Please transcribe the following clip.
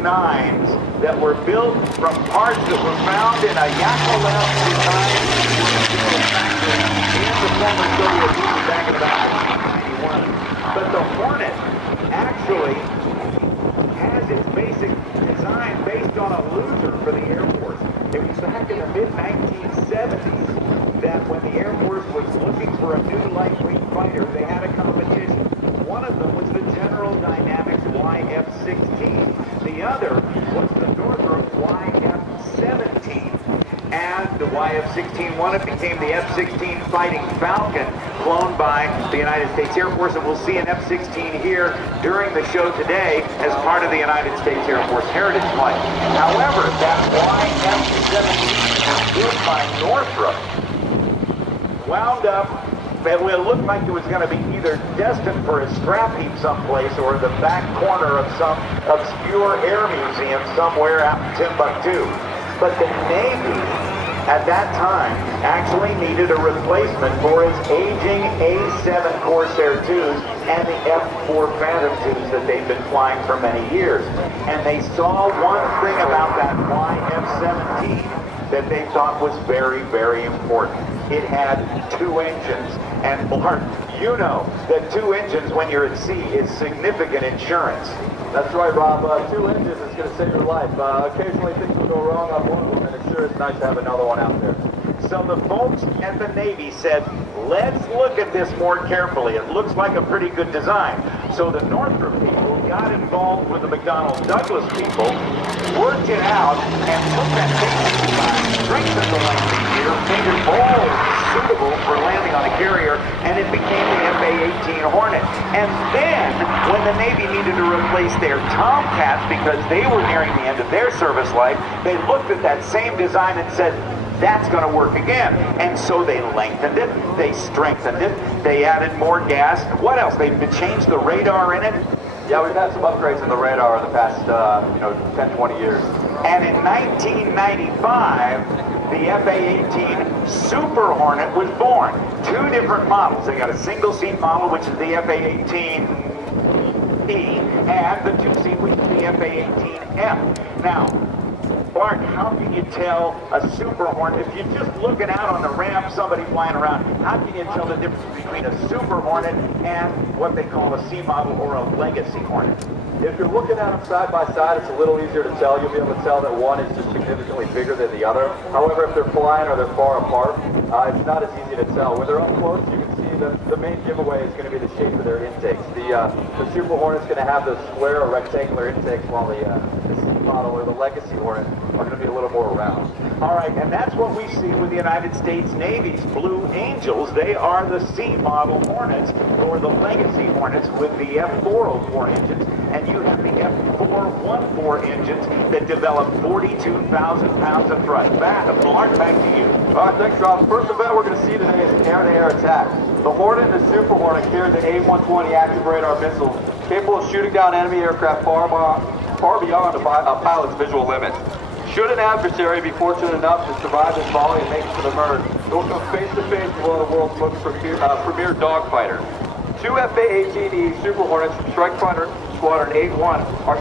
Yak-9s that were built from parts that were found in a Yakovlev factory in the former Soviet Union back in about 1991. But the Hornet actually has its basic design based on a loser for the Air Force. It was back in the mid-1970s that when the Air Force was looking for a new lightweight fighter, they had a competition. One of them was the General Dynamics YF-16. The other was the Northrop YF-17. And the YF-16 won. It became the F-16 Fighting Falcon, flown by the United States Air Force. And we'll see an F-16 here during the show today as part of the United States Air Force Heritage Flight. However, that YF-17 built by Northrop wound up, it looked like it was going to be either destined for a scrap heap someplace or the back corner of some obscure air museum somewhere out in Timbuktu. But the Navy, at that time, actually needed a replacement for its aging A-7 Corsair IIs and the F-4 Phantom IIs that they'd been flying for many years. And they saw one thing about that YF-17 that they thought was very, very important. It had 2 engines. And Bart, you know that 2 engines when you're at sea is significant insurance. That's right, Rob. 2 engines is going to save your life. Occasionally things will go wrong on one of them, and it sure is nice to have another one out there. So the folks at the Navy said, let's look at this more carefully. It looks like a pretty good design. So the Northrop people got involved with the McDonnell Douglas people, worked it out, and took that basic design, strengthened the landing gear, made it all suitable for landing on a carrier, and it became the F/A-18 Hornet. And then, when the Navy needed to replace their Tomcats because they were nearing the end of their service life, they looked at that same design and said, that's going to work again. And so they lengthened it, they strengthened it, they added more gas. What else? They changed the radar in it. Yeah, we've had some upgrades in the radar in the past, 10, 20 years. And in 1995, the F/A-18 Super Hornet was born. 2 different models. They got a single-seat model, which is the F/A-18E, and the 2-seat, which is the F/A-18F. Now, Bart, how can you tell a Super Hornet, if you're just looking out on the ramp, somebody flying around, how can you tell the difference between a Super Hornet and what they call a C model or a Legacy Hornet? If you're looking at them side by side, it's a little easier to tell. You'll be able to tell that one is just significantly bigger than the other. However, if they're flying or they're far apart, it's not as easy to tell. When they're up close, you can see the main giveaway is going to be the shape of their intakes. The Super Hornet's going to have those square or rectangular intakes, while the C model or the Legacy Hornet are going to be a little more round. All right, and that's what we see with the United States Navy's Blue Angels. They are the C model Hornets, or the Legacy Hornets, with the F404 engines, and you have the F414 engines that develop 42,000 pounds of thrust. Bart, back to you. All right, thanks, Rob. The first event we're going to see today is an air-to-air attack. The Hornet and the Super Hornet carry the A-120 active radar missiles, capable of shooting down enemy aircraft far beyond a pilot's visual limits. Should an adversary be fortunate enough to survive this volley and make it to the merge, it will come face-to-face with one of the world's most premier dogfighters. 2 F/A-18E Super Hornets from Strike Fighter Squadron 8-1 are